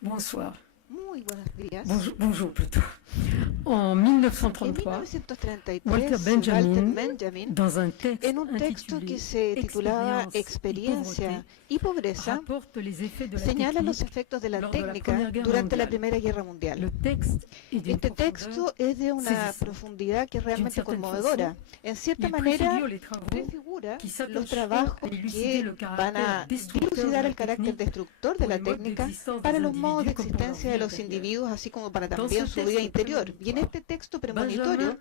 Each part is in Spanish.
Bonsoir. Muy buenos días. Bonjour plutôt. En En 1933, 1933, Walter Walter Benjamin, Benjamin, dans un texte en un texto que se intitulé titulaba Expérience Experiencia y Pobreza, rapporte les effets de la señala los technique efectos de la lors de la técnica Première Guerre durante la mondiale. Primera Guerra Le Mundial. texte est d'une Este profondeur texto es de una saisissante. profundidad que es realmente certaine conmovedora. En cierta Il manera, préfigure les travaux prefigura qui los s'attacheront trabajos à élucider que le van a caractère destructeur de dilucidar la el carácter technique destructor de pour la les modes técnica d'existence para des los modos de individus comme pour leur existencia vie de los intérieure. individuos, así como para Dans también ce su texte vida interior. Y en prémonitoire, este texto premonitorio,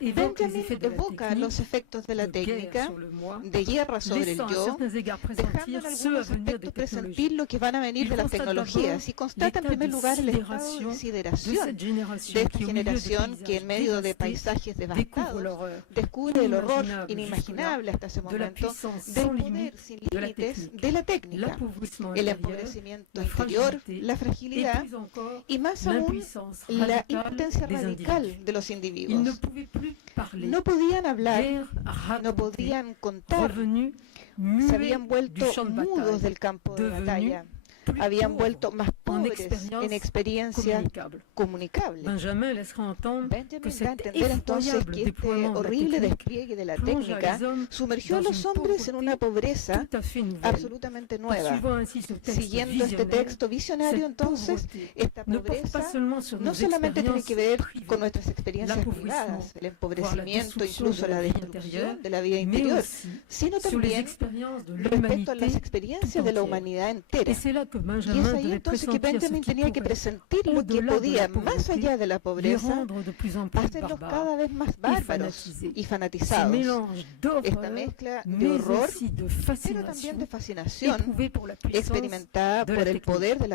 évoque les Benjamin effets de la evoca technique, los efectos de la de guerre técnica, sur le moi, de guerra sobre el laissant à yo, certains égards dejando pressentir en ceux à algunos venir des aspectos technologies. presentir lo que van a venir Il de las constate tecnologías d'abord y constata en l'état primer de lugar el estado de de sideración cette génération de esta qui, au milieu de generación que en paysages medio de dévastés, paisajes découvre devastados l'horreur descubre el horror inimaginable inimaginable hasta ese de la momento puissance del sans poder limite sin de la límites technique, de la técnica, l'appauvrissement el intérieur, empobrecimiento la interior, fragilité la et fragilidad plus encore y más aún l'impuissance la radicale impotencia des radical individus. de los Ils ne individuos. pouvaient plus parler, No podían hablar, guère, no raconter, podían contar, revenus se muets habían du vuelto champ de mudos bataille, del campo de devenus batalla, plus habían pauvres vuelto más en pobres en expérience experiencia communicable. comunicable. Benjamin laissera entendre que Benjamin da a cet entender entonces effroyable que este déploiement de la horrible technique despliegue de la plonge técnica les hommes sumergió a dans los une hombres en una pobreza tout à fait nouvelle. absolutamente nueva. Poursuivant ainsi ce texte Siguiendo este visionnaire, texto visionario, cette entonces, pauvreté esta ne porte pas pobreza seulement sur no nos solamente tiene que ver expériences con privées, nuestras experiencias l'appauvrissement, privadas, el empobrecimiento, destruction incluso de la la vie destrucción intérieure, de la vida mais interior, aussi sino sur les también expériences de respecto a las l'humanité experiencias tout de la entière. humanidad entera. Et c'est là que Y Benjamin es ahí devait entonces que pressentir ce Benjamin qui tenía que pourrait, presentir lo que au-delà de la podía, más pauvreté, allá de la les pobreza, rendre de plus en plus hacerlos barbares cada vez más y bárbaros fanatisés. y Ce fanatizados. mélange Esta d'horreur, mezcla de mais horror, aussi de pero también fascination, de fascinación, éprouvée pour la puissance experimentada de por la el technique. poder de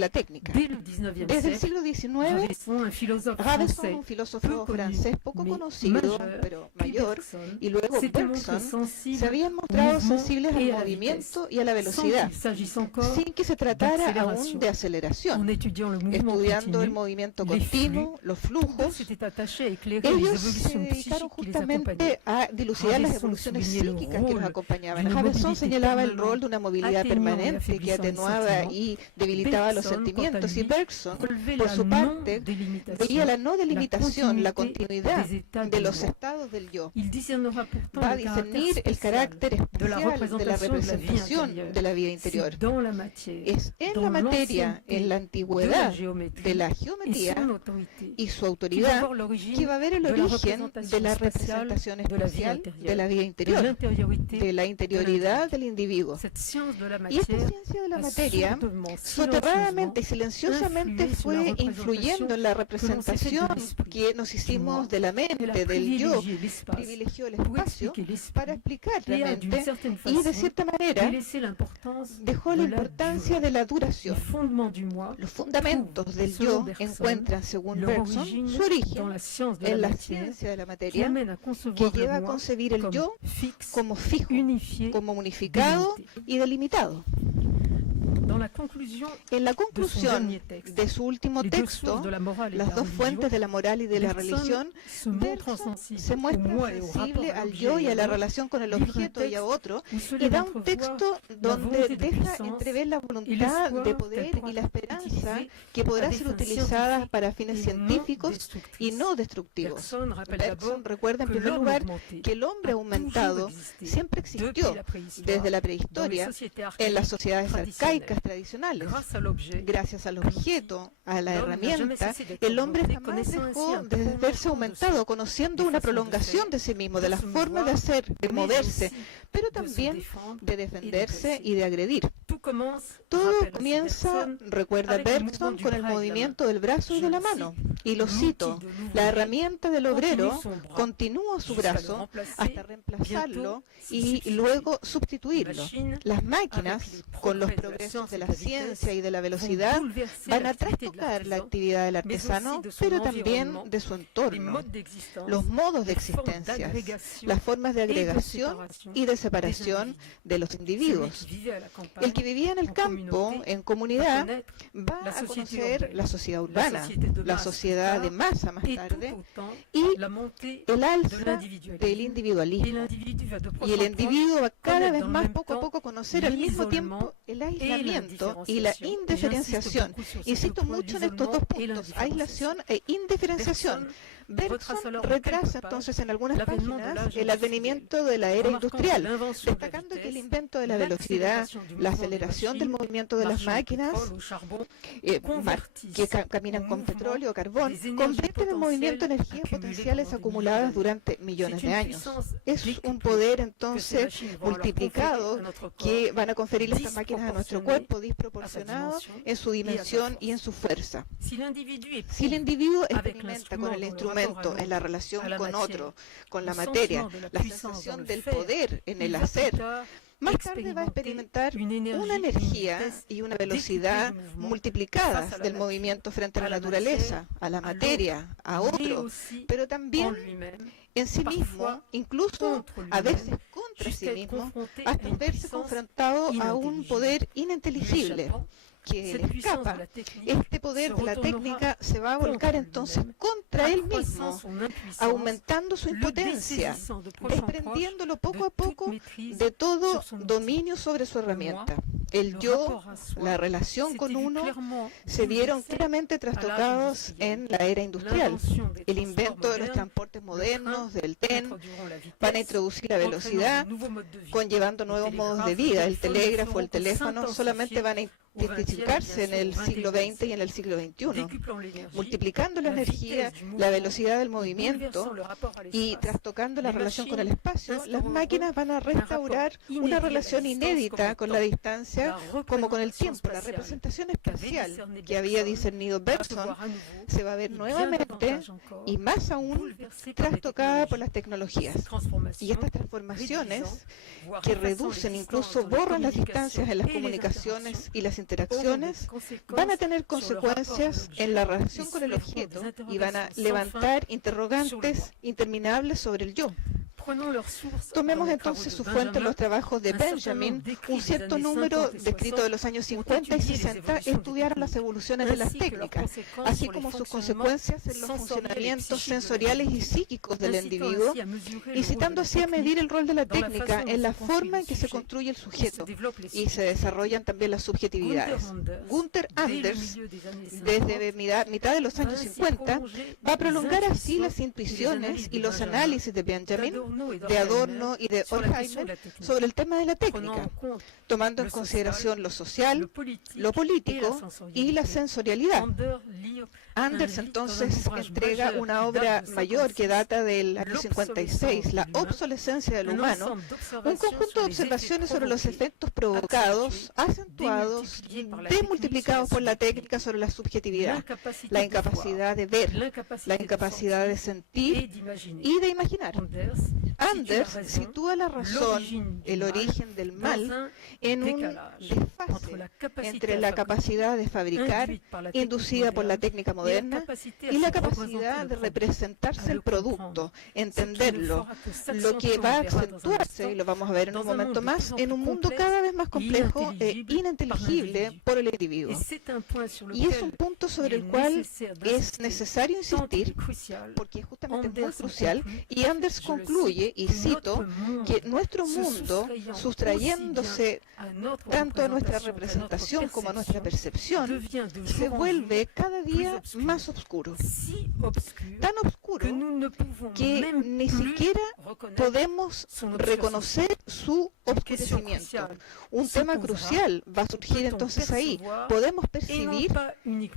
la técnica. Dès le 19e Desde el siècle, siglo XIX, Rabelais, un philosophe Raveson, français un filósofo peu connu, francés poco mais conocido, majeur, pero puis mayor, Bergson, y luego s'était montré Bergson, sensible se habían au mostrado mouvement sensibles et al à la movimiento vitesse, y a la sans velocidad, qu'il s'agisse encore sin que se tratara d'accélération. aún de aceleración. En étudiant le mouvement Estudiando el continu, movimiento les continuo, los tous deux flujos, s'étaient attachés à éclairer les ellos se évolutions dedicaron psychiques qui les accompagnaient. justamente a dilucidar las Raveson evoluciones soulignait le psíquicas que los rôle acompañaban. d'une Raveson mobilité señalaba el permanente, rol de una movilidad atténuant et permanente que affaiblissant les atenuaba sentiments. y debilitaba los Bergson, quant à sentimientos. Y lui, Bergson, relevait por la su parte, non-délimitation, veía la no delimitación, la continuité continuidad des états de du los moi. estados del yo. Il discernera pourtant Va a le caractère discernir el spécial carácter de la especial de la représentation de la vie representación intérieure. de la vida interior. C'est dans la matière, Es en dans la materia, l'ancienneté en la de la antigüedad géométrie de la et geometría son autorité y su qui va autoridad voir l'origine que va a ver el de la origen de la representación representación spatiale de la vie espacial intérieure, de la vida de interior, l'intériorité de la de interioridad l'individu. del individuo. Cette science de la Y esta matière ciencia de la a materia, sourdement, soterradamente y silenciosamente silenciosamente, fue influyendo en la representación que nos hicimos de la mente, del yo, privilegió el espacio para explicar la mente y de cierta manera dejó la importancia de la duración. Los fundamentos del yo encuentran, según Bergson, su origen en la ciencia de la materia que lleva a concebir el yo como fijo, como unificado y delimitado. En la conclusión de su último texto, las dos fuentes de la moral y de la religión, Bergson se muestra sensible al yo y a la relación con el objeto y a otro, y da un texto donde deja entrever la voluntad de poder y la esperanza que podrá ser utilizada para fines científicos y no destructivos. Bergson recuerda en primer lugar que el hombre aumentado siempre existió desde la prehistoria en las sociedades arcaicas tradicionales. Gracias al objeto, a la herramienta, el hombre jamás dejó de verse aumentado, conociendo una prolongación de sí mismo, de la forma de hacer, de moverse, pero también de defenderse y de agredir. Todo comienza, recuerda Bergson, con el movimiento del brazo y de la mano. Y lo cito, la herramienta del obrero continúa su brazo hasta reemplazarlo y luego sustituirlo. Las máquinas, con los progresos de la ciencia y de la velocidad, van a trastocar la actividad del artesano, pero también de su entorno, los modos de existencia, las formas de agregación y de separación de los individuos. El que vivía vivía en el campo, en comunidad, va a conocer la sociedad urbana, la sociedad de masa más tarde, y el alza del individualismo. Y el individuo va cada vez más poco a poco a conocer al mismo tiempo el aislamiento y la indiferenciación. Insisto mucho en estos dos puntos, aislación e indiferenciación. Bergson retrasa entonces en algunas páginas el advenimiento de la era industrial, destacando que el invento de la velocidad, la aceleración del movimiento de las máquinas que caminan con petróleo o carbón, convierten en movimiento energías potenciales acumuladas durante millones de años. Es un poder entonces multiplicado que van a conferir estas máquinas a nuestro cuerpo, desproporcionado en su dimensión y en su fuerza. Si el individuo experimenta con el instrumento, en la relación con otro, con la materia, la sensación del poder en el hacer, más tarde va a experimentar una energía y una velocidad multiplicadas del movimiento frente a la naturaleza, a la materia, a otro, pero también en sí mismo, incluso a veces contra sí mismo, hasta verse confrontado a un poder ininteligible que le escapa. Este poder de la técnica se va a volcar entonces contra él mismo, aumentando su impotencia, desprendiéndolo poco a poco de todo dominio sobre su herramienta. El yo, la relación con uno, se vieron claramente trastocados en la era industrial. El invento de los transportes modernos, del tren, van a introducir la velocidad, conllevando nuevos modos de vida. El telégrafo, el teléfono, solamente van a identificarse en el siglo XX y en el siglo XXI, multiplicando la energía, la velocidad del movimiento y trastocando la relación con el espacio. Las máquinas van a restaurar una relación inédita con la distancia como con el tiempo. La representación espacial que había discernido Bergson se va a ver nuevamente y más aún trastocada por las tecnologías. Y estas transformaciones que reducen, incluso borran las distancias en las comunicaciones y las interacciones, van a tener consecuencias en la relación con el objeto y van a levantar interrogantes interminables sobre el yo. Tomemos entonces su fuente en los trabajos de Benjamin. Un cierto número, descrito de los años 50 y 60, estudiaron las evoluciones de las técnicas, así como sus consecuencias en los funcionamientos sensoriales y psíquicos del individuo, incitando así a medir el rol de la técnica en la forma en que se construye el sujeto y se desarrollan también las subjetividades. Gunther Anders, desde mitad de los años 50, va a prolongar así las intuiciones y los análisis de Benjamin, de Adorno y de Horkheimer sobre el tema de la técnica, tomando en consideración lo social, lo político y la sensorialidad. Anders entonces entrega una obra mayor que data del año 56, La obsolescencia del humano, un conjunto de observaciones sobre los efectos provocados, acentuados, demultiplicados por la técnica sobre la subjetividad, la incapacidad de ver, la incapacidad de sentir y de imaginar. Anders sitúa la razón, el origen del mal, en un desfase entre la capacidad de fabricar, inducida por la técnica moderna, y la capacidad de representarse el producto, entenderlo, lo que va a acentuarse, y lo vamos a ver en un momento más, en un mundo cada vez más complejo e ininteligible por el individuo. Y es un punto sobre el cual es necesario insistir, porque es justamente muy crucial, y Anders concluye, y cito, que nuestro mundo, sustrayéndose tanto a nuestra representación como a nuestra percepción, se vuelve cada día más oscuro, tan oscuro que ni siquiera podemos reconocer su oscurecimiento. Un tema crucial va a surgir entonces ahí. Podemos percibir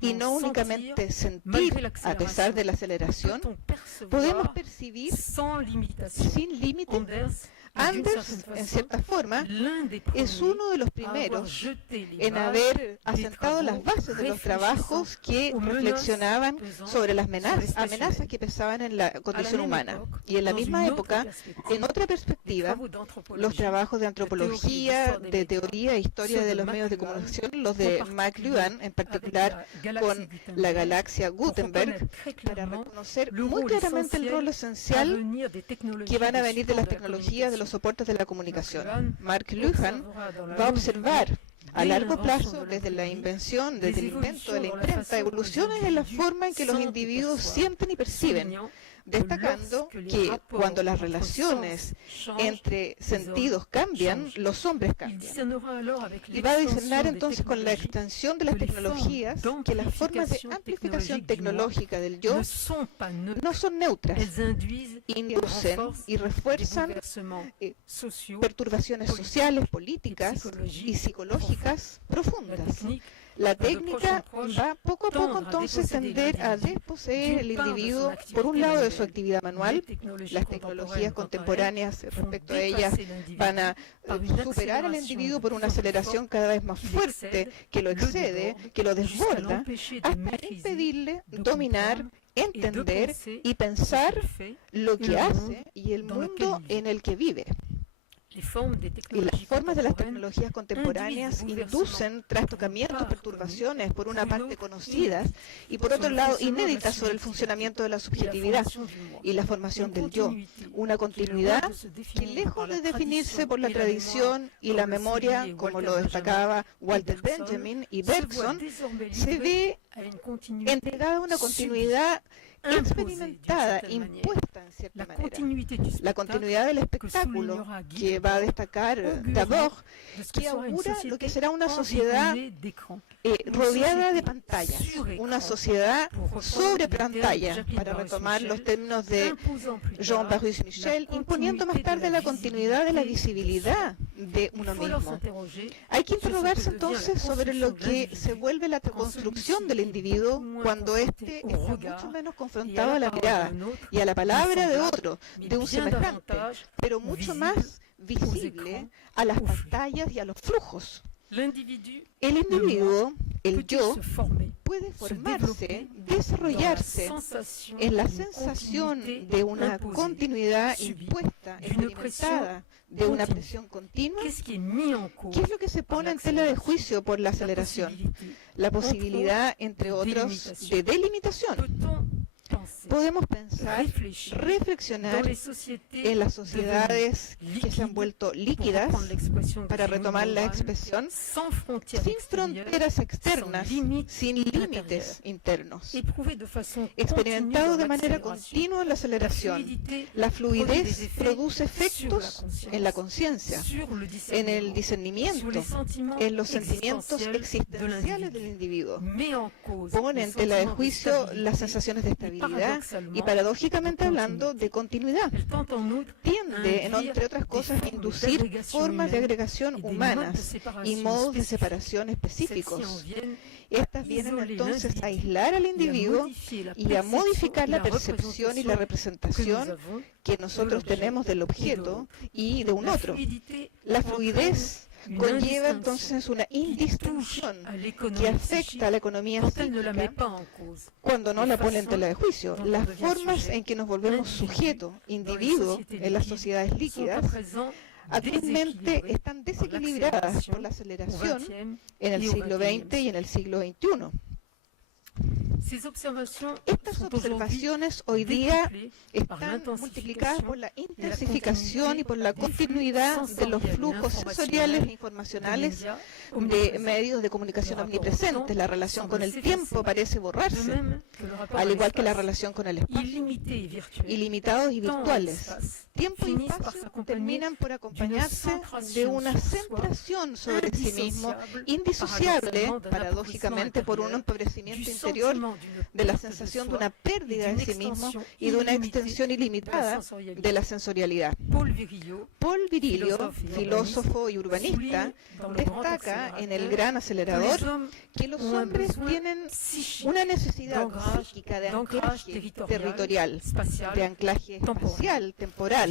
y no únicamente sentir a pesar de la aceleración, podemos percibir sin límites. Anders, en cierta forma, es uno de los primeros en haber asentado las bases de los trabajos que reflexionaban sobre las amenazas que pesaban en la condición humana. Y en la misma época, en otra perspectiva, los trabajos de antropología, de teoría e historia de los medios de comunicación, los de McLuhan, en particular con la galaxia Gutenberg, para reconocer muy claramente el rol esencial que van a venir de las tecnologías de los soportes de la comunicación. McLuhan va a observar A largo plazo, desde la invención, desde el invento de la imprenta, evoluciones en la forma en que los individuos sienten y perciben, destacando que cuando las relaciones entre sentidos cambian, los hombres cambian. Y va a discernar entonces con la extensión de las tecnologías que las formas de amplificación tecnológica del yo no son neutras, inducen y refuerzan perturbaciones sociales, políticas y psicológicas profundas. La técnica va poco a poco entonces tender a desposeer el individuo, por un lado, de su actividad manual. Las tecnologías contemporáneas respecto a ellas van a superar al individuo por una aceleración cada vez más fuerte que lo excede, que lo desborda, hasta impedirle dominar, entender y pensar lo que hace y el mundo en el que vive. Y las formas de las tecnologías contemporáneas inducen trastocamientos, perturbaciones, por una parte conocidas y por otro lado inéditas sobre el funcionamiento de la subjetividad y la formación del yo. Una continuidad que, lejos de definirse por la tradición y la memoria, como lo destacaba Walter Benjamin y Bergson, se ve entregada a una continuidad experimentada, impuesta en cierta manera. La continuidad del espectáculo, que va a destacar Tabor, que augura lo que será una sociedad rodeada de pantallas, una sociedad sobre pantalla, para retomar los términos de Jean Barus Michel, imponiendo más tarde la continuidad de la visibilidad de uno mismo. Hay que interrogarse entonces sobre lo que se vuelve la construcción del individuo cuando éste está mucho menos confrontado a la mirada y a la palabra de otro, de un semejante, pero mucho más visible a las pantallas y a los flujos. El individuo, el yo, puede formarse, desarrollarse en la sensación de una continuidad impuesta, experimentada, de una presión continua. ¿Qué es lo que se pone en tela de juicio por la aceleración? La posibilidad, entre otros, de delimitación. Podemos pensar, reflexionar en las sociedades que se han vuelto líquidas, para retomar la expresión, sin fronteras externas, sin límites internos, experimentado de manera continua la aceleración. La fluidez produce efectos en la conciencia, en el discernimiento, en los sentimientos existenciales del individuo. Pone en tela de juicio las sensaciones de estabilidad y, paradójicamente hablando, de continuidad. Tiende, entre otras cosas, a inducir formas de agregación humanas y modos de separación específicos. Estas vienen entonces a aislar al individuo y a modificar la percepción y la representación que nosotros tenemos del objeto y de un otro. La fluidez conlleva entonces una indistinción que afecta a la economía psíquica cuando no la pone en tela de juicio. Las formas en que nos volvemos sujeto, individuo en las sociedades líquidas, actualmente están desequilibradas por la aceleración en el siglo XX y en el siglo XXI. Estas observaciones hoy día están multiplicadas por la intensificación y por la continuidad de los flujos sensoriales e informacionales de medios de comunicación omnipresentes. La relación con el tiempo parece borrarse, al igual que la relación con el espacio, ilimitados y virtuales. Tiempo y espacio terminan por acompañarse de una centración sobre sí mismo, indisociable, paradójicamente, por un empobrecimiento interior, de la sensación de una pérdida de sí mismo y de una extensión ilimitada de la sensorialidad. Paul Virilio, filósofo y urbanista, destaca en El Gran Acelerador que los hombres tienen una necesidad psíquica de anclaje territorial, de anclaje espacial, temporal.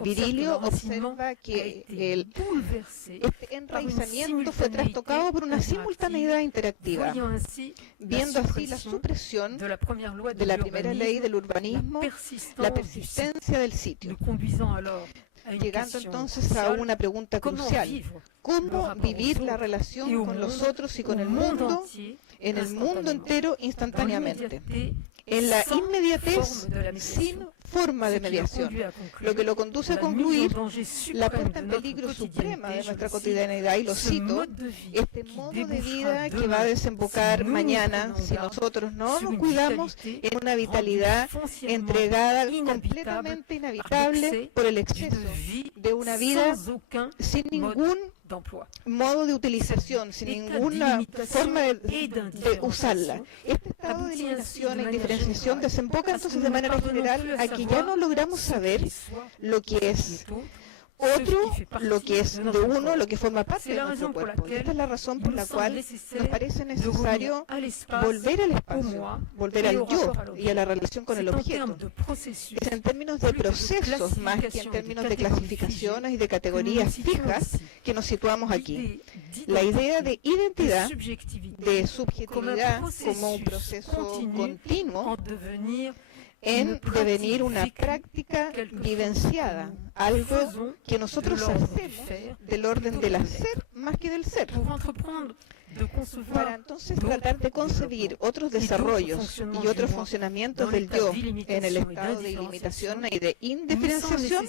Virilio observa que este enraizamiento fue trastocado por una simultaneidad interactiva, viendo así la supresión de la primera ley del urbanismo, la persistencia del sitio, llegando entonces a una pregunta crucial: ¿cómo vivir la relación con los otros y con el mundo, en el mundo entero, instantáneamente? En la inmediatez, sin forma de mediación, lo que lo conduce a concluir la puesta en peligro suprema de nuestra cotidianidad, y lo cito, este modo de vida que va a desembocar mañana, si nosotros no nos cuidamos, en una vitalidad entregada completamente inhabitable por el exceso de una vida sin ningún modo de utilización, sin ninguna forma de usarla. Este estado de eliminación e indiferenciación desemboca entonces de manera general a que ya no logramos saber lo que es otro, lo que es de uno, lo que forma parte de nuestro cuerpo. Y esta es la razón por la cual nos parece necesario volver al espacio, volver al yo y a la relación con el objeto. Es en términos de procesos más que en términos de clasificaciones y de categorías fijas que nos situamos aquí. La idea de identidad, de subjetividad como un proceso continuo, en devenir una práctica vivenciada, algo que nosotros hacemos del orden del hacer más que del ser, para entonces tratar de concebir otros desarrollos y otros funcionamientos del yo en el estado de ilimitación y de indiferenciación.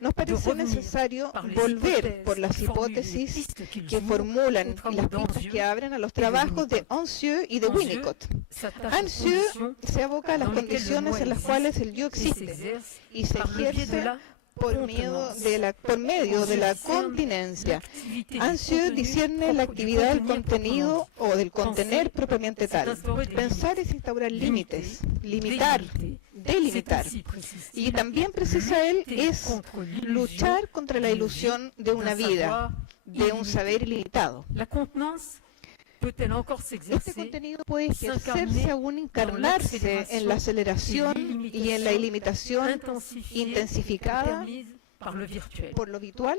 Nos parece necesario volver por las hipótesis que formulan y las pistas que abren a los trabajos de Ancieux y de Winnicott. Ancieux se aboca a las condiciones en las cuales el yo existe y se ejerce por medio de la continencia. Ancieux discierne la actividad del contenido o del contener propiamente tal. Pensar es instaurar límites, limitar, delimitar. Y también precisa él es luchar contra la ilusión de una vida, de un saber ilimitado. Este contenido puede ejercerse aún encarnarse en la aceleración y en la ilimitación intensificada por lo visual.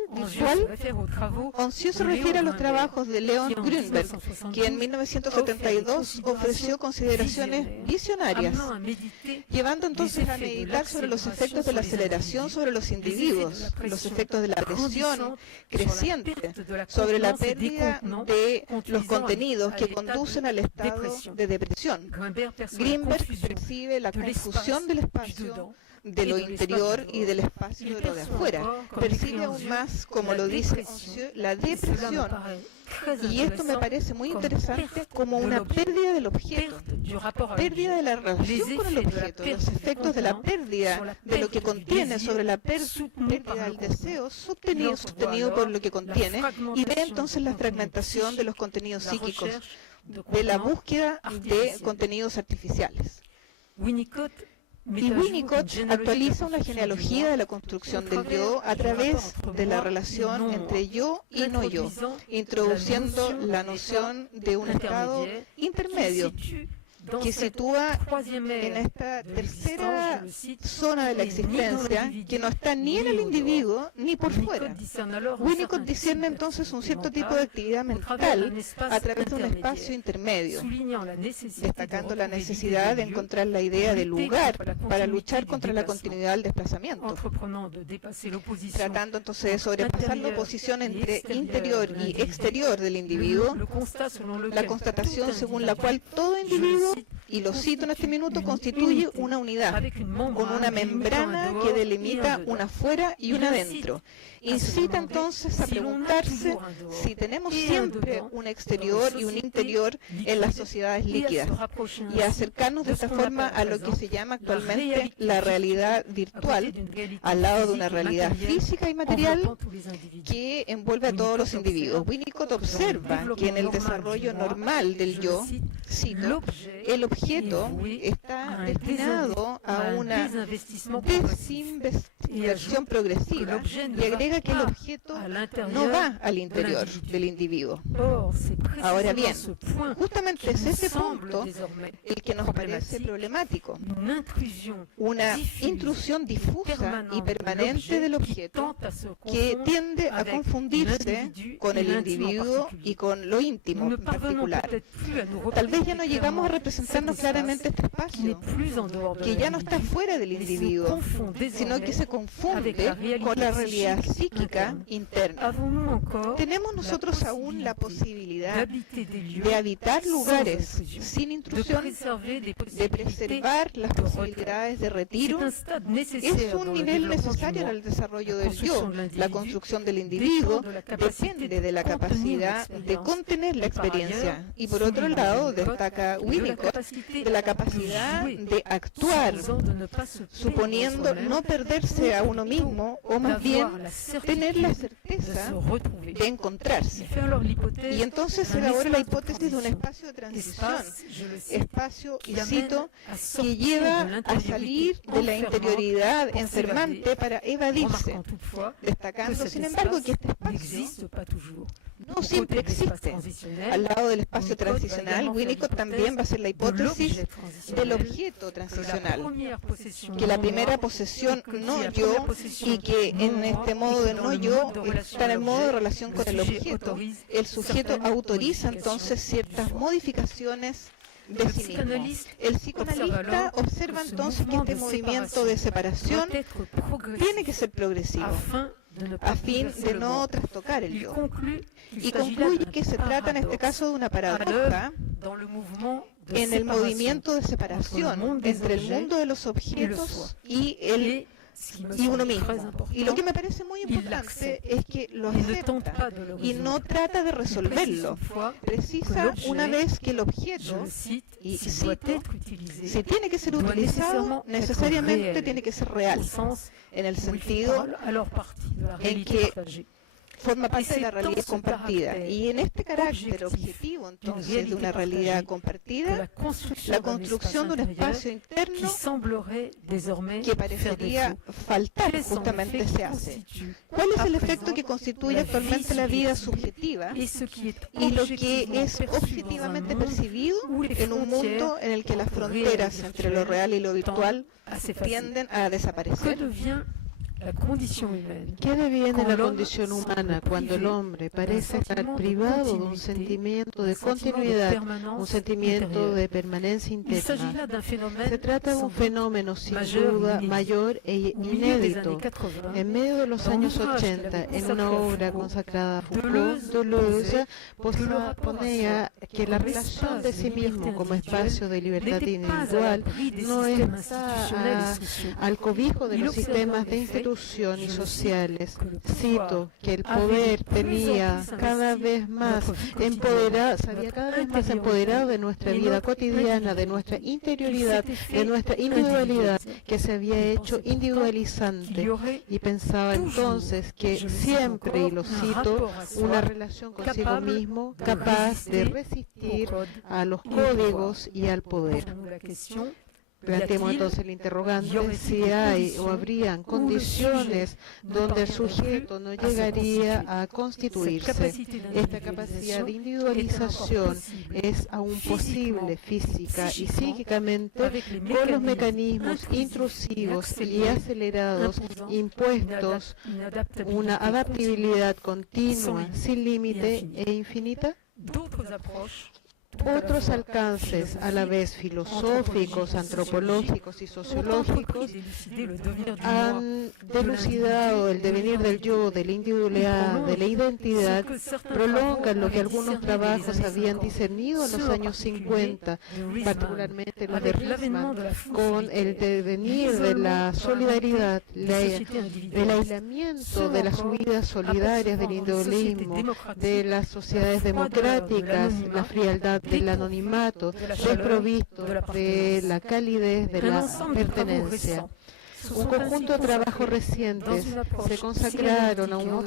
Ancieux se refiere a los trabajos de Leon Grünberg, quien en 1972 ofreció consideraciones visionarias, llevando entonces a meditar sobre los efectos de la aceleración sobre los individuos, los efectos de la presión creciente sobre la pérdida de los contenidos que conducen al estado de depresión. Grünberg percibe la confusión del espacio, de lo interior y del espacio de lo de afuera. Percibe aún más, como lo dice Ancieux, la depresión, y esto me parece muy interesante, como una pérdida del objeto, pérdida de la relación con el objeto, los efectos de la pérdida de lo que contiene sobre la pérdida del deseo sostenido por lo que contiene, y ve entonces la fragmentación de los contenidos psíquicos, de la búsqueda de contenidos artificiales. Y Winnicott actualiza una genealogía de la construcción del yo a través de la relación entre yo y no yo, introduciendo la noción de un estado intermedio que sitúa en esta tercera zona de la existencia que no está ni en el individuo ni por fuera. Winnicott discierne entonces un cierto tipo de actividad mental a través de un espacio intermedio, destacando la necesidad de encontrar la idea de lugar para luchar contra la continuidad del desplazamiento, tratando entonces de sobrepasar la oposición entre interior y exterior del individuo, la constatación según la cual todo individuo, y lo cito en este minuto, constituye una unidad, con una membrana que delimita una afuera y una adentro. Incita entonces a preguntarse si tenemos siempre un exterior y un interior en las sociedades líquidas, y a acercarnos de esta forma a lo que se llama actualmente la realidad virtual, al lado de una realidad física y material que envuelve a todos los individuos. Winnicott observa que en el desarrollo normal del yo, cito, el objeto está destinado a una desinversión progresiva, y agrega que el objeto no va al interior del individuo. Ahora bien, justamente es ese punto el que nos parece problemático, una intrusión difusa y permanente del objeto que tiende a confundirse con el individuo y con lo íntimo en particular. Tal vez ya no llegamos a representarnos claramente este espacio, que ya no está fuera del individuo, sino que se confunde confunde con la realidad psíquica interna. ¿Tenemos nosotros aún la posibilidad de habitar lugares sin intrusión, de preservar las posibilidades de retiro? Es un nivel necesario en el desarrollo del yo. La construcción del individuo depende de la capacidad de contener la experiencia. Y por otro lado, destaca Winnicott de la capacidad de actuar, suponiendo no perderse a uno mismo, o más bien tener la certeza de encontrarse. Y entonces elabora la hipótesis de un espacio de transición, espacio, y cito, que lleva a salir de la interioridad enfermante para evadirse, destacando, sin embargo, que este espacio no siempre existe. Al lado del espacio transicional, Winnicott también va a hacer la hipótesis del objeto transicional, que la primera posesión no yo, y que en este modo de no yo está en el modo de relación con el objeto. El sujeto autoriza entonces ciertas modificaciones de sí mismo. El psicoanalista observa entonces que este movimiento de separación tiene que ser progresivo, a fin de no trastocar el yo. Y concluye que se trata en este caso de una paradoja en el movimiento de separación entre el mundo de los objetos y uno mismo. Y lo que me parece muy importante es que lo acepta y no trata de resolverlo. Precisa una vez que el objeto, y cito, si tiene que ser utilizado, necesariamente tiene que ser real, en el sentido en que forma parte de la realidad compartida. Y en este carácter objetivo, entonces, de una realidad compartida, la construcción de un espacio interno que parecería faltar justamente se hace. ¿Cuál es el efecto que constituye actualmente la vida subjetiva y lo que es objetivamente percibido en un mundo en el que las fronteras entre lo real y lo virtual tienden a desaparecer? ¿Qué deviene la condición humana cuando el hombre parece estar privado de un sentimiento de continuidad, un sentimiento de permanencia interna? Se trata de un fenómeno sin duda mayor e inédito. En medio de los años 80, en una obra consagrada a Foucault, Deleuze ponía que la relación de sí mismo como espacio de libertad individual no está al cobijo de los sistemas de instituciones y sociales. Cito, que el poder tenía cada vez más empoderado de nuestra vida cotidiana, de nuestra interioridad, de nuestra individualidad, que se había hecho individualizante. Y pensaba entonces que siempre, y lo cito, una relación consigo mismo capaz de resistir a los códigos y al poder. Planteemos entonces el interrogante si hay o habrían condiciones donde el sujeto no llegaría a constituirse. Esta capacidad de individualización es aún posible física y psíquicamente con los mecanismos intrusivos y acelerados impuestos, una adaptabilidad continua, sin límite e infinita. Otros alcances, a la vez filosóficos, antropológicos y sociológicos, han delucidado el devenir del yo, de la individualidad, de la identidad, prolongan lo que algunos trabajos habían discernido en los años 50, particularmente los de Riesman, con el devenir de la solidaridad, del aislamiento de las subidas solidarias del individualismo, de las sociedades democráticas, la frialdad del anonimato, desprovisto de la calidez de la pertenencia. Un conjunto de trabajos recientes se consagraron a un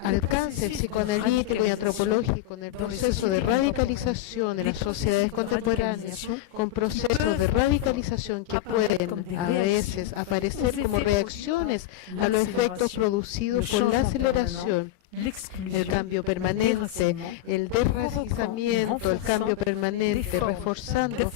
alcance psicoanalítico y antropológico en el proceso de radicalización de las sociedades contemporáneas, con procesos de radicalización que pueden a veces aparecer como reacciones a los efectos producidos por la aceleración, el cambio permanente, el desracizamiento, el cambio permanente, reforzando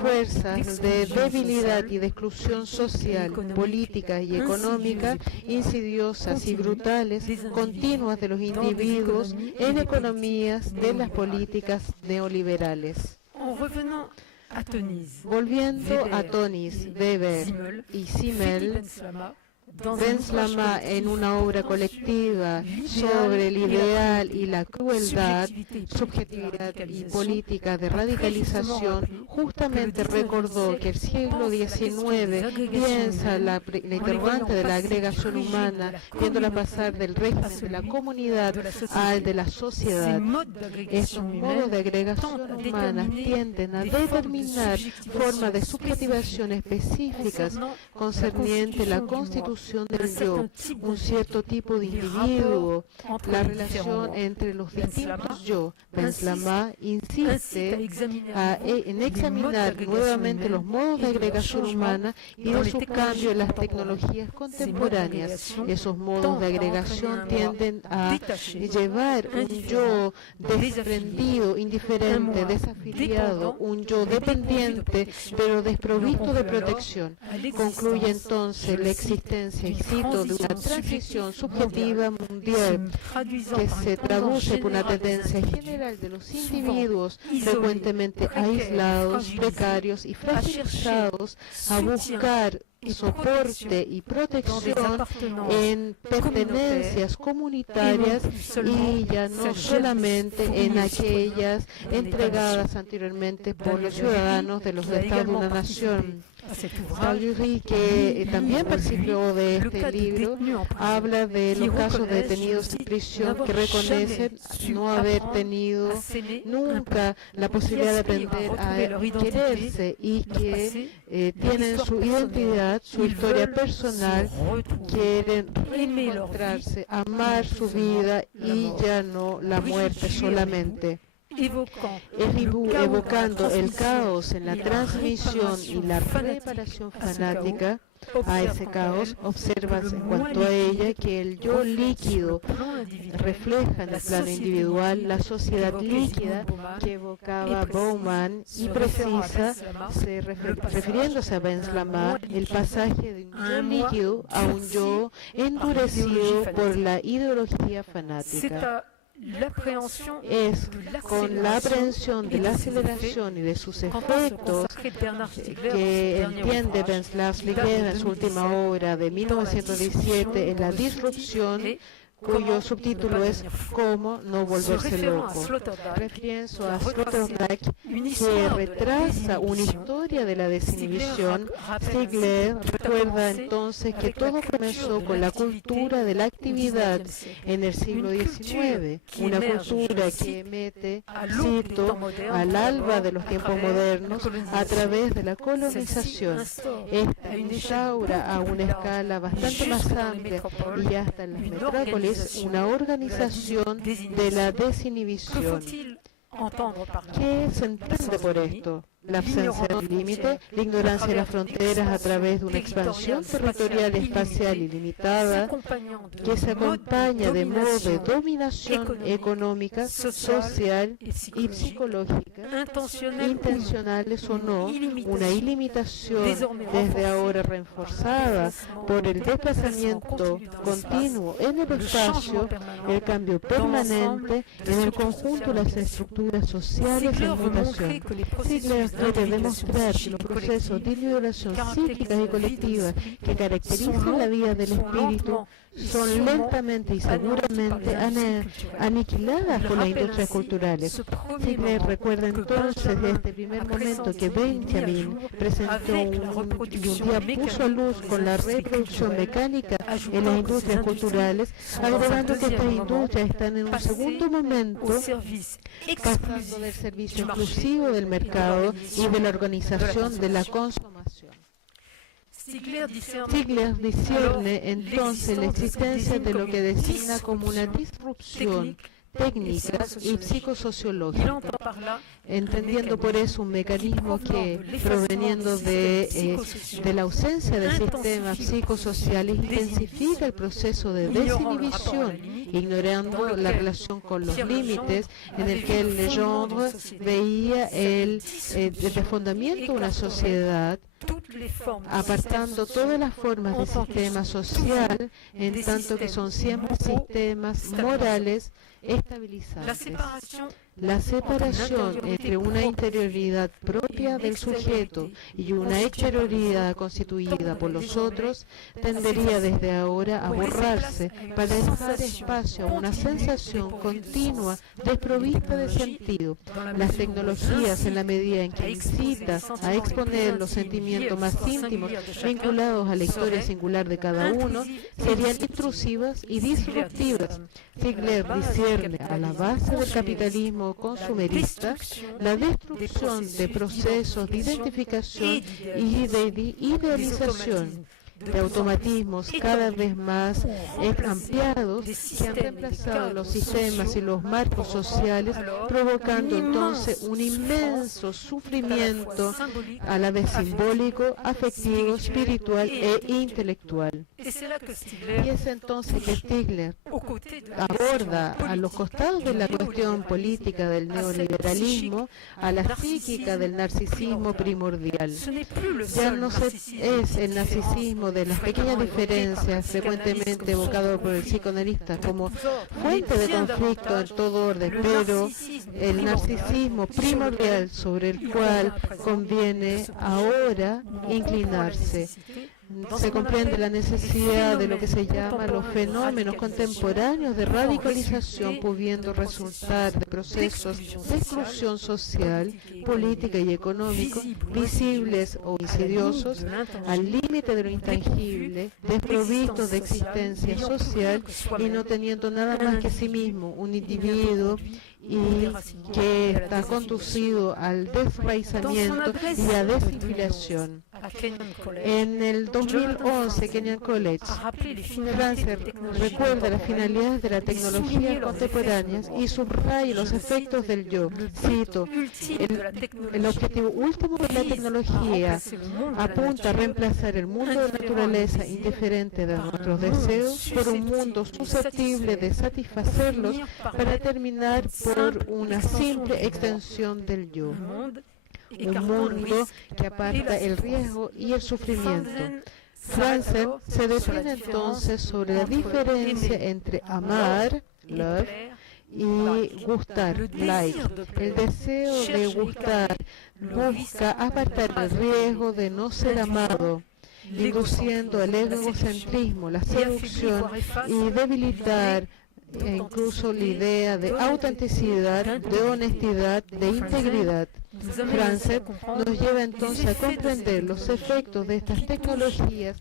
fuerzas de debilidad y de exclusión social, política y económica, insidiosas y brutales, continuas de los individuos en economías de las políticas neoliberales. Volviendo a Tonis, Weber y Simmel, Ben Lama en una obra colectiva sobre el ideal y la crueldad, subjetividad y política de radicalización, justamente recordó que el siglo XIX piensa la interrogante de la agregación humana, viéndola pasar del régimen de la comunidad al de la sociedad. Estos modos de agregación humana tienden a determinar formas de subjetivación específicas concerniente a la constitución del yo, un cierto tipo de individuo, la relación entre los distintos yo. Ben Lama insiste en examinar nuevamente los modos de agregación humana y de su cambio en las tecnologías contemporáneas. Esos modos de agregación tienden a llevar un yo desprendido, indiferente, desafiliado, un yo dependiente, pero desprovisto de protección. Concluye entonces la existencia, y cito, de una transición subjetiva mundial que se traduce por una tendencia general de los individuos frecuentemente aislados, precarios y fragilizados a buscar soporte y protección en pertenencias comunitarias y ya no solamente en aquellas entregadas anteriormente por los ciudadanos de los estados de una nación. Salyuri, que también participó de este libro, habla de los casos de detenidos en prisión que reconocen no haber tenido nunca la posibilidad de aprender a quererse y que tienen su identidad, su historia personal, quieren reencontrarse, amar su vida y ya no la muerte solamente. Evocando el caos en la transmisión y la preparación fanática a ese caos, observas en cuanto a ella que el yo líquido refleja en el plano individual la sociedad líquida que evocaba Bauman y precisa, refiriéndose a Ben Lama, el pasaje de un yo líquido a un yo endurecido por la ideología fanática. Es con la aprehensión de la aceleración y de sus efectos que entiende Ben Sliguer en su última obra de 1917 en La disrupción, cuyo subtítulo es ¿Cómo no volverse loco?, refiriéndose a Sloterdijk, que retrasa una historia de la desinhibición. Ziegler recuerda entonces que todo comenzó con la cultura de la actividad en el siglo XIX, una cultura que mete, cito, al alba de los tiempos modernos a través de la colonización. Esta instaura a una escala bastante más amplia y hasta en las metrópolis una organización de la desinhibición. ¿Qué se entiende por esto? La ausencia del límite, la ignorancia de las fronteras a través de una expansión territorial espacial ilimitada que se acompaña de modo de dominación económica, social y psicológica, intencionales o no, una ilimitación desde ahora reforzada por el desplazamiento continuo en el espacio, el cambio permanente en el conjunto de las estructuras sociales en mutación. Ziegler quiere demostrar que los procesos de individuación psíquicas y colectivas que caracterizan la vida del espíritu son lentamente y seguramente aniquiladas por las industrias culturales. Ziegler recuerda entonces de este primer momento que Benjamin presentó y un día puso a luz con la reproducción mecánica en las industrias culturales, agregando que estas industrias están en un segundo momento pasando del servicio exclusivo del mercado y de la organización de la consumación. Ziegler discierne entonces la existencia de lo que designa como una disrupción técnica y psicosociológica, entendiendo por eso un mecanismo que, proveniendo de la ausencia de sistemas psicosociales, intensifica el proceso de desinhibición, ignorando la relación con los límites en el que el Legendre veía el desfondamiento de una sociedad, apartando todas las formas de sistema social, en tanto que son siempre sistemas morales estabilizantes. La separación entre una interioridad propia del sujeto y una exterioridad constituida por los otros tendería desde ahora a borrarse para dejar espacio a una sensación continua desprovista de sentido. Las tecnologías, en la medida en que incita a exponer los sentimientos más íntimos vinculados a la historia singular de cada uno, serían intrusivas y disruptivas. Ziegler discierne a la base del capitalismo consumerista la destrucción de procesos de identificación y de idealización, de automatismos cada vez más ampliados que han reemplazado los sistemas y los marcos sociales, provocando entonces un inmenso sufrimiento a la vez simbólico, afectivo, espiritual e intelectual. Y es entonces que Ziegler aborda a los costados de la cuestión política del neoliberalismo a la psíquica del narcisismo primordial. Ya no es el narcisismo de las pequeñas diferencias frecuentemente evocado por el psicoanalista como fuente de conflicto en todo orden, pero el narcisismo primordial sobre el cual conviene ahora inclinarse. Se comprende la necesidad de lo que se llama los fenómenos contemporáneos de radicalización, pudiendo resultar de procesos de exclusión social, política y económico, visibles o insidiosos, al límite de lo intangible, desprovistos de existencia social y no teniendo nada más que sí mismo, un individuo y que está conducido al desraizamiento y a desinfiliación. En el 2011, Kenyon College, Frances recuerda las finalidades de la tecnología contemporáneas y subraya los efectos del yo. Cito, el objetivo último de la tecnología apunta a reemplazar el mundo de naturaleza indiferente de nuestros deseos por un mundo susceptible de satisfacerlos para terminar por una simple extensión del yo. Un mundo que aparta el riesgo y el sufrimiento. Frances se detiene entonces sobre la diferencia entre amar, love, y gustar, like. El deseo de gustar busca apartar el riesgo de no ser amado, induciendo el egocentrismo, la seducción y debilitar incluso la idea de autenticidad, de honestidad, de integridad. Frances nos lleva entonces a comprender los efectos de estas tecnologías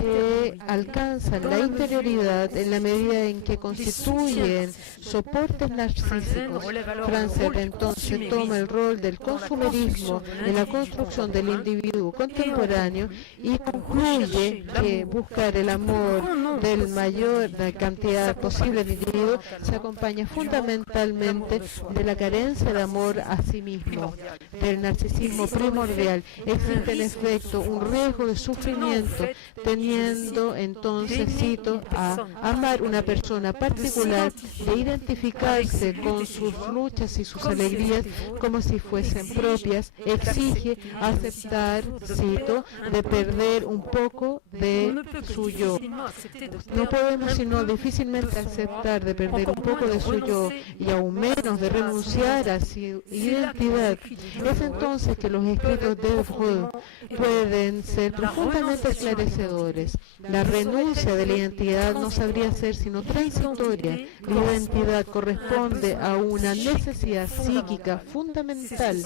que alcanzan la interioridad en la medida en que constituyen soportes narcísicos. Frances entonces toma el rol del consumerismo en la construcción del individuo contemporáneo y concluye que buscar el amor del mayor cantidad posible de individuos se acompaña fundamentalmente de la carencia de amor a sí mismo, del narcisismo primordial. Existe en efecto un riesgo de sufrimiento, teniendo entonces, cito, a amar una persona particular, de identificarse con sus luchas y sus alegrías como si fuesen propias, exige aceptar, cito, de perder un poco de su yo. No podemos sino difícilmente aceptar de perder un poco de su yo y aún menos de renunciar a su identidad. Es entonces que los escritos de Freud pueden ser profundamente esclarecedores. La renuncia de la identidad no sabría ser sino transitoria. La identidad corresponde a una necesidad psíquica fundamental.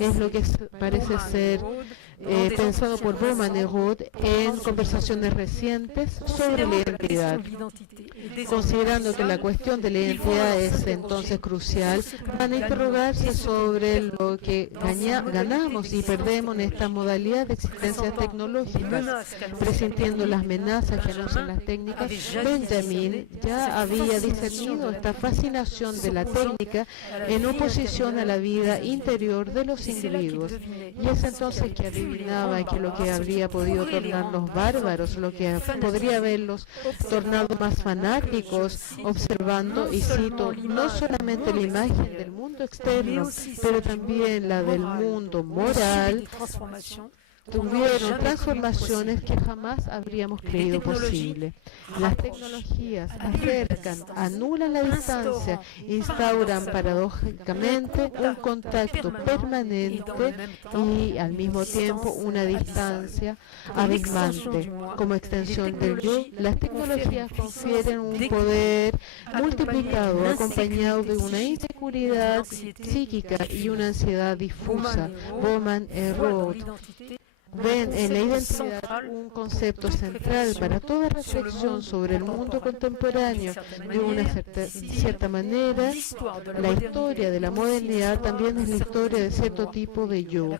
Es lo que parece ser pensado por Bauman y Roth en conversaciones recientes sobre la identidad. Considerando que la cuestión de la identidad es entonces crucial, van a interrogarse sobre lo que ganamos y perdemos en esta modalidad de existencias tecnológicas. Presintiendo las amenazas que anuncian las técnicas, Benjamin ya había discernido esta fascinación de la técnica en oposición a la vida interior de los individuos. Y es entonces que adivinaba que lo que habría podido tornarlos bárbaros, lo que podría haberlos tornado más fanáticos, observando, y cito, no solamente la imagen del mundo externo, pero también la del mundo moral, tuvieron transformaciones que jamás habríamos creído posible. Las tecnologías acercan, anulan la distancia, instauran paradójicamente un contacto permanente y al mismo tiempo una distancia abismante. Como extensión del yo, las tecnologías confieren un poder multiplicado acompañado de una inseguridad psíquica y una ansiedad difusa. Bauman y Roth ven en la identidad un concepto central para toda reflexión sobre el mundo contemporáneo. De una cierta manera, la historia de la modernidad también es la historia de cierto tipo de yo.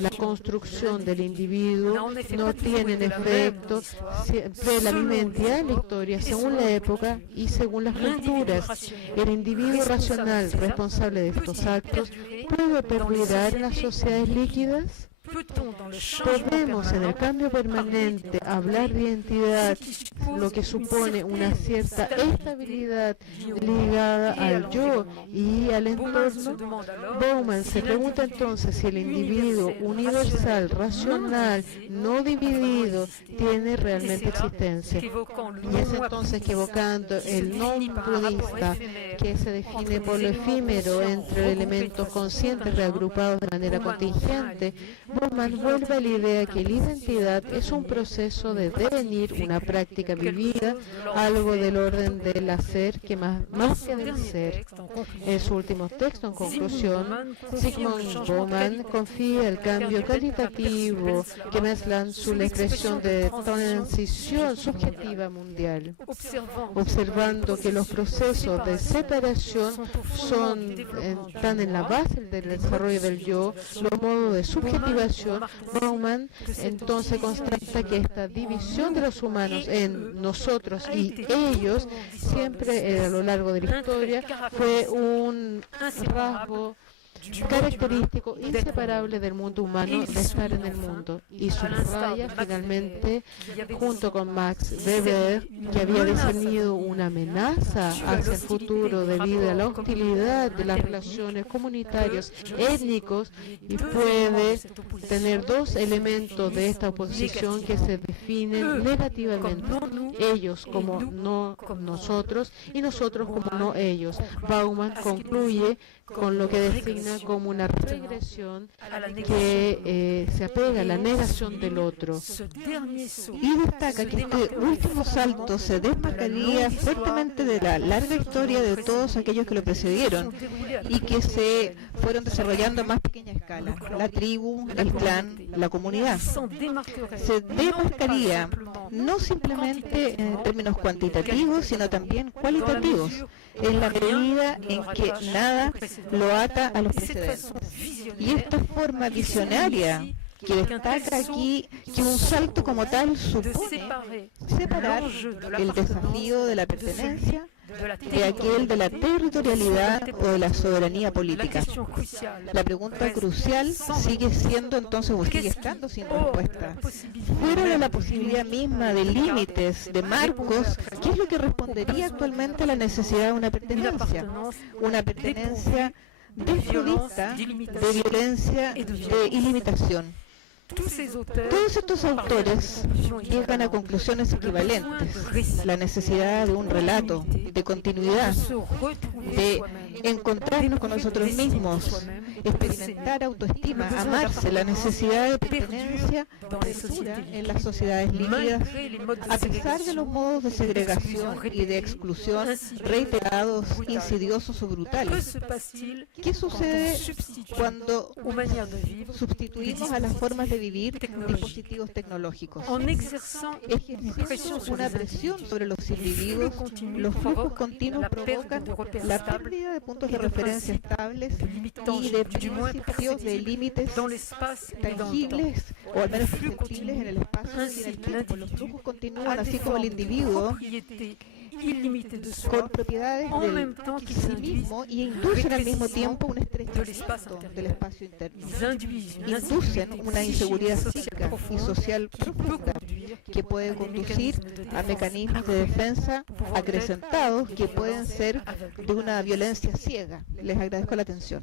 La construcción del individuo no tiene en efecto siempre la misma identidad en la historia según la época y según las culturas. El individuo racional responsable de estos actos puede perdurar en las sociedades líquidas. Podemos en el cambio permanente hablar de identidad, lo que supone una cierta estabilidad ligada al yo y al entorno. Bauman se pregunta entonces si el individuo universal, racional, no dividido, tiene realmente existencia. Y es entonces que evocando el non-budista, que se define por lo efímero entre elementos conscientes reagrupados de manera contingente, Bauman vuelve a la idea que la identidad es un proceso de devenir, una práctica vivida, algo del orden del hacer que más que del ser. En su último texto, en conclusión, Zygmunt Bauman confía el cambio cualitativo que mezclan su la expresión de transición subjetiva mundial, observando que los procesos de separación están en la base del desarrollo del yo, los modos de subjetivación. Bauman entonces constata que esta división de los humanos en nosotros y ellos siempre a lo largo de la historia fue un rasgo característico inseparable del mundo humano, de estar en el mundo, y subraya finalmente junto con Max Weber que había discernido una amenaza hacia el futuro debido a la hostilidad de las relaciones comunitarios étnicos y puede tener dos elementos de esta oposición que se definen negativamente, ellos como no nosotros y nosotros como no ellos. Bauman concluye con lo que designa como una regresión que se apega a la negación del otro. Y destaca que este último salto se desmarcaría fuertemente de la larga historia de todos aquellos que lo precedieron y que se fueron desarrollando a más pequeña escala: la tribu, el clan, la comunidad. Se demarcaría no simplemente en términos cuantitativos, sino también cualitativos, en la medida en que nada lo ata a los precedentes. Y esta forma visionaria que destaca aquí que un salto como tal supone separar el desafío de la pertenencia de aquel de la territorialidad o de la soberanía política. La pregunta crucial sigue siendo entonces, o sigue estando sin respuesta. Fuera de la posibilidad misma de límites, de marcos, ¿qué es lo que respondería actualmente a la necesidad de una pertenencia? Una pertenencia desprovista de violencia y limitación. Todos estos autores llegan a conclusiones equivalentes: la necesidad de un relato, de continuidad, de encontrarnos con nosotros mismos, experimentar autoestima, amarse, la necesidad de pertenencia perdura en las sociedades líquidas, a pesar de los modos de segregación y de exclusión reiterados, insidiosos o brutales. ¿Qué sucede cuando sustituimos a las formas de vivir dispositivos tecnológicos? Ejerciendo una presión sobre los individuos, los flujos continuos provocan la pérdida de puntos de referencia estables y de principios de límites tangibles o al menos perceptibles en el espacio y en el tiempo. Los flujos continúan así como el individuo con propiedades de sí mismo y inducen al mismo tiempo un estrechamiento del espacio interno. Inducen una inseguridad psíquica y social profunda que puede conducir a mecanismos de defensa acrecentados que pueden ser de una violencia ciega. Les agradezco la atención.